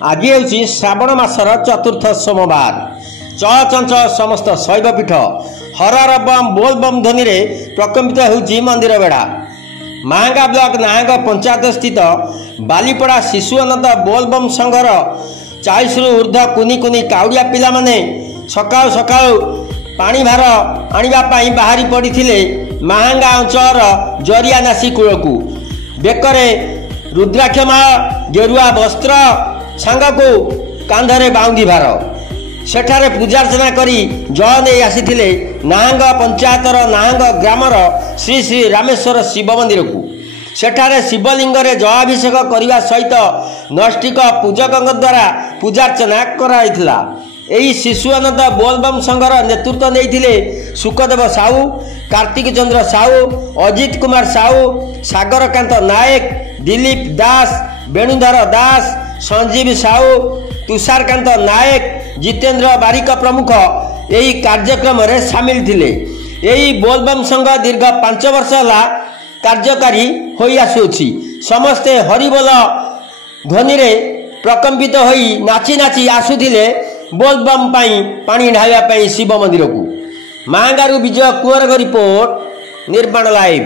आज हूँ श्रावण मासर चतुर्थ सोमवार। चलचंचल समस्त शैवपीठ हरर बम बोल बम ध्वनि प्रकम्पित होउछि मंदिर बेढ़ा। मांगा ब्लॉक नाहंग पंचायत स्थित बालीपड़ा शिशु अनंत बोल बम संघर 40 रु ऊर्ध्व कुनी कुनी काउड़िया पिला माने सकाळु सकाळु पानी भार आनिबा पई बाहरी पड़िथिले माहांगा अंचल जरिया नासी कूलकू। बेकरे रुद्राक्षमाळ गेरुआ वस्त्र सांगको कांधरे बाउंगी भार सेठारे पूजार्चना करी जल नहीं आसीथिले नाहंग पंचायतर नाहंग ग्रामर श्री श्री रामेश्वर शिव मंदिर को। सेठारे शिवलिंगरे जलाभिषेक करने सहित नष्टिक पूजकों द्वारा पूजार्चना कराइथिला। एही शिशु अनंत बोलबम संघर नेतृत्व नहीं सुखदेव साहू, कार्तिक चंद्र साहू, अजित कुमार साहू, सागरकांत नायक, दिलीप दास, वेणुधर दास, संजीव साहू, तुषारकांत नायक, जितेंद्र बारिक प्रमुख यही कार्यक्रम रे सामिल थिले। यही बोलबम संघ दीर्घ 5 वर्ष है कार्यकारी होई आसुछि। समस्ते हरिबोल ध्वनि रे प्रकम्पित होई नाची नाची आसुथिले बोलबम पाई पानी ढालिया शिव मंदिर को। मांगारू विजय कुंवर रिपोर्ट, निर्माण लाइव।